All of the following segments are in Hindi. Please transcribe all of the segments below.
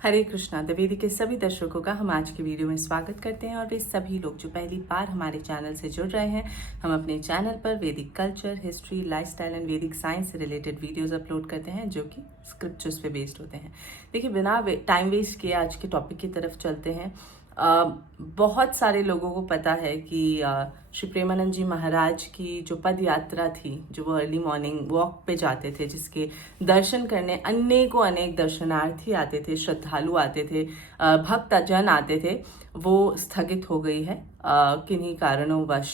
हरे कृष्णा द्विवेदी के सभी दर्शकों का हम आज की वीडियो में स्वागत करते हैं। और वे सभी लोग जो पहली बार हमारे चैनल से जुड़ रहे हैं, हम अपने चैनल पर वैदिक कल्चर, हिस्ट्री, लाइफस्टाइल एंड वैदिक साइंस से रिलेटेड वीडियोस अपलोड करते हैं जो कि स्क्रिप्चर्स पे बेस्ड होते हैं। देखिए, बिना टाइम वेस्ट किए आज के टॉपिक की तरफ चलते हैं। बहुत सारे लोगों को पता है कि श्री प्रेमानंद जी महाराज की जो पद यात्रा थी, जो वो अर्ली मॉर्निंग वॉक पे जाते थे, जिसके दर्शन करने अनेक दर्शनार्थी आते थे, श्रद्धालु आते थे, भक्त जन आते थे, वो स्थगित हो गई है किन्हीं कारणों वश।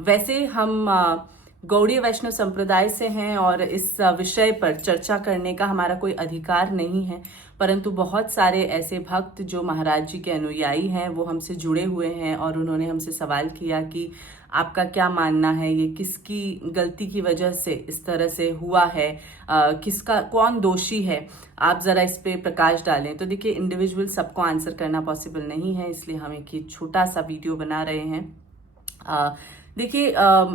वैसे हम गौड़ीय वैष्णव संप्रदाय से हैं और इस विषय पर चर्चा करने का हमारा कोई अधिकार नहीं है, परंतु बहुत सारे ऐसे भक्त जो महाराज जी के अनुयायी हैं वो हमसे जुड़े हुए हैं और उन्होंने हमसे सवाल किया कि आपका क्या मानना है, ये किसकी गलती की वजह से इस तरह से हुआ है, किसका कौन दोषी है, आप ज़रा इस पे प्रकाश डालें। तो देखिए, इंडिविजुअल सबको आंसर करना पॉसिबल नहीं है, इसलिए हम एक छोटा सा वीडियो बना रहे हैं। देखिए,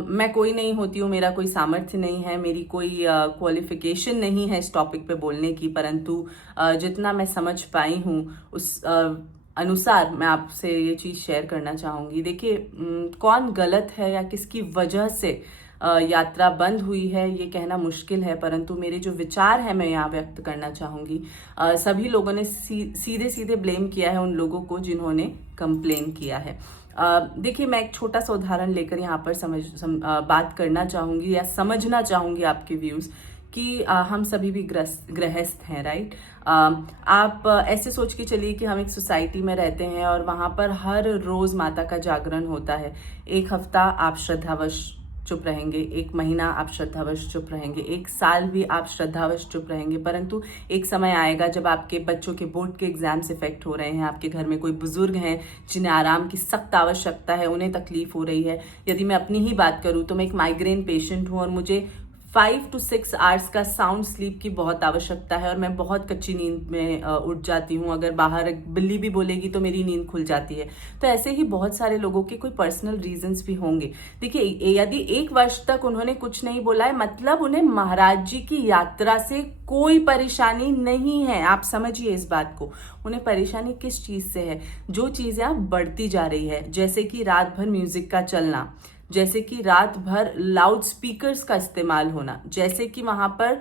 मैं कोई नहीं होती हूँ, मेरा कोई सामर्थ्य नहीं है, मेरी कोई क्वालिफिकेशन नहीं है इस टॉपिक पे बोलने की, परंतु जितना मैं समझ पाई हूँ उस अनुसार मैं आपसे ये चीज़ शेयर करना चाहूँगी। देखिए, कौन गलत है या किसकी वजह से यात्रा बंद हुई है ये कहना मुश्किल है, परंतु मेरे जो विचार है मैं यहाँ व्यक्त करना चाहूँगी। सभी लोगों ने सीधे सीधे ब्लेम किया है उन लोगों को जिन्होंने कंप्लेन किया है। देखिए, मैं एक छोटा सा उदाहरण लेकर यहाँ पर बात करना चाहूँगी या समझना चाहूँगी आपके व्यूज़ कि हम सभी भी गृहस्थ हैं, राइट। आप ऐसे सोच के चलिए कि हम एक सोसाइटी में रहते हैं और वहाँ पर हर रोज़ माता का जागरण होता है। एक हफ्ता आप श्रद्धावश चुप रहेंगे, एक महीना आप श्रद्धावश चुप रहेंगे, एक साल भी आप श्रद्धावश चुप रहेंगे, परंतु एक समय आएगा जब आपके बच्चों के बोर्ड के एग्जाम्स इफेक्ट हो रहे हैं, आपके घर में कोई बुजुर्ग हैं जिन्हें आराम की सख्त आवश्यकता है, उन्हें तकलीफ हो रही है। यदि मैं अपनी ही बात करूँ तो मैं एक माइग्रेन पेशेंट हूँ और मुझे 5 to 6 आवर्स का साउंड स्लीप की बहुत आवश्यकता है और मैं बहुत कच्ची नींद में उठ जाती हूँ। अगर बाहर बिल्ली भी बोलेगी तो मेरी नींद खुल जाती है। तो ऐसे ही बहुत सारे लोगों के कोई पर्सनल रीजंस भी होंगे। देखिए, यदि 1 वर्ष तक उन्होंने कुछ नहीं बोला है, मतलब उन्हें महाराज जी की यात्रा से कोई परेशानी नहीं है। आप समझिए इस बात को, उन्हें परेशानी किस चीज से है? जो चीजें अब बढ़ती जा रही है, जैसे कि रात भर म्यूजिक का चलना, जैसे कि रात भर लाउड स्पीकर्स का इस्तेमाल होना, जैसे कि वहां पर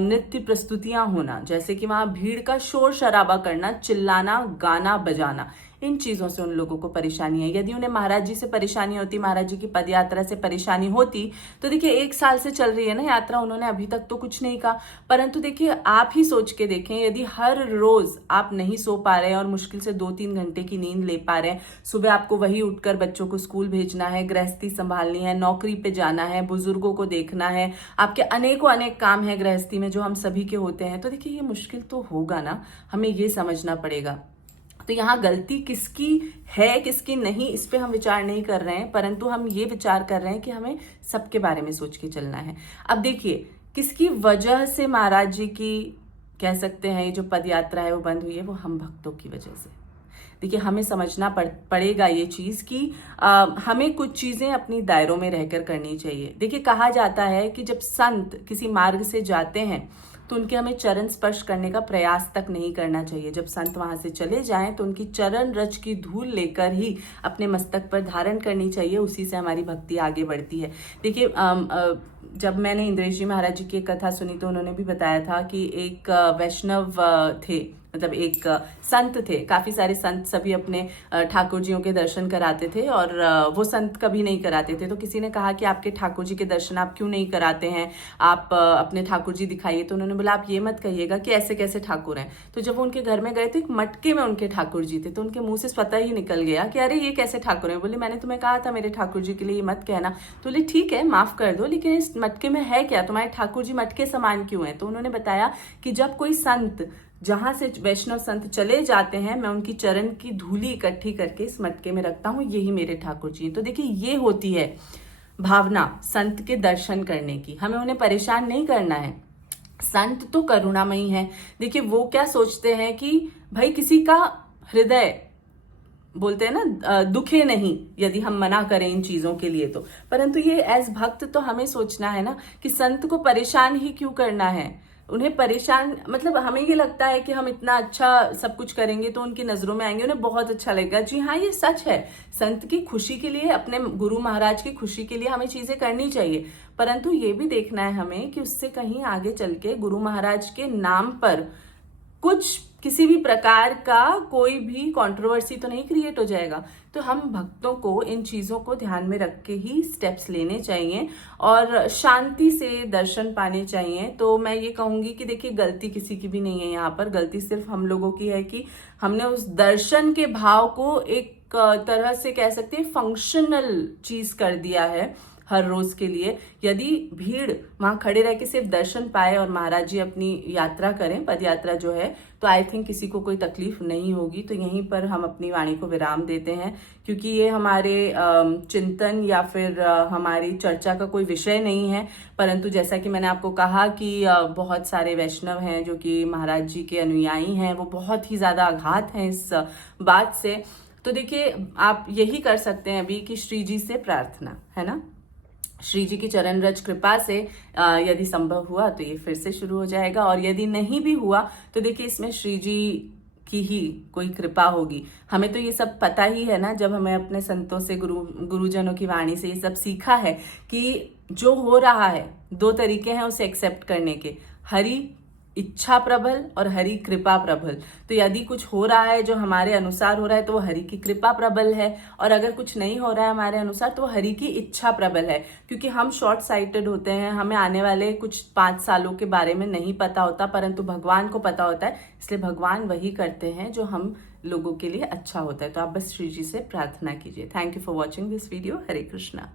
नृत्य प्रस्तुतियां होना, जैसे कि वहां भीड़ का शोर शराबा करना, चिल्लाना, गाना बजाना, इन चीजों से उन लोगों को परेशानी है। यदि उन्हें महाराज जी से परेशानी होती, महाराज जी की पद यात्रा से परेशानी होती, तो देखिए 1 साल से चल रही है ना यात्रा, उन्होंने अभी तक तो कुछ नहीं कहा। परंतु देखिए, आप ही सोच के देखें, यदि हर रोज आप नहीं सो पा रहे हैं और मुश्किल से 2-3 घंटे की नींद ले पा रहे हैं, सुबह आपको वही उठकर बच्चों को स्कूल भेजना है, गृहस्थी संभालनी है, नौकरी पे जाना है, बुजुर्गों को देखना है, आपके अनेक काम है गृहस्थी में जो हम सभी के होते हैं, तो देखिए ये मुश्किल तो होगा ना, हमें ये समझना पड़ेगा। तो यहाँ गलती किसकी है किसकी नहीं, इस पे हम विचार नहीं कर रहे हैं, परंतु हम ये विचार कर रहे हैं कि हमें सबके बारे में सोच के चलना है। अब देखिए, किसकी वजह से महाराज जी की कह सकते हैं ये जो पद यात्रा है वो बंद हुई है, वो हम भक्तों की वजह से। देखिए, हमें समझना पड़ेगा ये चीज कि हमें कुछ चीजें अपनी दायरों में रहकर करनी चाहिए। देखिए, कहा जाता है कि जब संत किसी मार्ग से जाते हैं तो उनके हमें चरण स्पर्श करने का प्रयास तक नहीं करना चाहिए। जब संत वहां से चले जाएं तो उनकी चरण रज की धूल लेकर ही अपने मस्तक पर धारण करनी चाहिए, उसी से हमारी भक्ति आगे बढ़ती है। देखिए, जब मैंने इंद्रेश जी महाराज जी की कथा सुनी तो उन्होंने भी बताया था कि एक वैष्णव थे, मतलब एक संत थे, काफी सारे संत सभी अपने ठाकुर जियों के दर्शन कराते थे और वो संत कभी नहीं कराते थे। तो किसी ने कहा कि आपके ठाकुर जी के दर्शन आप क्यों नहीं कराते हैं, आप अपने ठाकुर जी दिखाइए। तो उन्होंने बोला, आप ये मत कहिएगा कि ऐसे कैसे ठाकुर हैं। तो जब वो उनके घर में गए तो एक मटके में उनके ठाकुर जी थे, तो उनके मुंह से स्वतः ही निकल गया कि अरे ये कैसे ठाकुर हैं। बोले, मैंने तुम्हें कहा था मेरे ठाकुर जी के लिए ये मत कहना। तो बोले, ठीक है माफ कर दो, लेकिन इस मटके में है क्या, तुम्हारे ठाकुर जी मटके समान क्यों है? तो उन्होंने बताया कि जब कोई संत, जहां से वैष्णव संत चले जाते हैं, मैं उनकी चरण की धूली इकट्ठी करके इस मटके में रखता हूं, यही मेरे ठाकुर जी। तो देखिए, ये होती है भावना संत के दर्शन करने की, हमें उन्हें परेशान नहीं करना है। संत तो करुणामयी है। देखिए, वो क्या सोचते हैं कि भाई किसी का हृदय, बोलते हैं ना, दुखे नहीं यदि हम मना करें इन चीजों के लिए तो, परंतु ये एज भक्त तो हमें सोचना है ना कि संत को परेशान ही क्यों करना है। उन्हें परेशान, मतलब हमें ये लगता है कि हम इतना अच्छा सब कुछ करेंगे तो उनकी नजरों में आएंगे, उन्हें बहुत अच्छा लगेगा। जी हाँ, ये सच है। संत की खुशी के लिए, अपने गुरु महाराज की खुशी के लिए हमें चीजें करनी चाहिए, परंतु ये भी देखना है हमें कि उससे कहीं आगे चल के गुरु महाराज के नाम पर कुछ किसी भी प्रकार का कोई भी कंट्रोवर्सी तो नहीं क्रिएट हो जाएगा। तो हम भक्तों को इन चीजों को ध्यान में रख के ही स्टेप्स लेने चाहिए और शांति से दर्शन पाने चाहिए। तो मैं ये कहूंगी कि देखिए, गलती किसी की भी नहीं है यहाँ पर, गलती सिर्फ हम लोगों की है कि हमने उस दर्शन के भाव को एक तरह से कह सकते हैं फंक्शनल चीज कर दिया है हर रोज के लिए। यदि भीड़ वहां खड़े रह के सिर्फ दर्शन पाए और महाराज जी अपनी यात्रा करें, पद यात्रा जो है, तो आई थिंक किसी को कोई तकलीफ नहीं होगी। तो यहीं पर हम अपनी वाणी को विराम देते हैं, क्योंकि ये हमारे चिंतन या फिर हमारी चर्चा का कोई विषय नहीं है। परंतु जैसा कि मैंने आपको कहा कि बहुत सारे वैष्णव हैं जो कि महाराज जी के अनुयायी हैं, वो बहुत ही ज्यादा आघात हैं इस बात से। तो देखिए, आप यही कर सकते हैं अभी कि श्री जी से प्रार्थना, है ना, श्री जी की चरण रज कृपा से यदि संभव हुआ तो ये फिर से शुरू हो जाएगा, और यदि नहीं भी हुआ तो देखिए इसमें श्री जी की ही कोई कृपा होगी। हमें तो ये सब पता ही है ना, जब हमें अपने संतों से, गुरुजनों की वाणी से ये सब सीखा है कि जो हो रहा है, दो तरीके हैं उसे एक्सेप्ट करने के, हरि इच्छा प्रबल और हरि कृपा प्रबल। तो यदि कुछ हो रहा है जो हमारे अनुसार हो रहा है तो वो हरि की कृपा प्रबल है, और अगर कुछ नहीं हो रहा है हमारे अनुसार तो वो हरि की इच्छा प्रबल है। क्योंकि हम शॉर्ट साइटेड होते हैं, हमें आने वाले कुछ 5 सालों के बारे में नहीं पता होता, परंतु भगवान को पता होता है, इसलिए भगवान वही करते हैं जो हम लोगों के लिए अच्छा होता है। तो आप बस श्री जी से प्रार्थना कीजिए। Thank you for watching this video. Hare Krishna.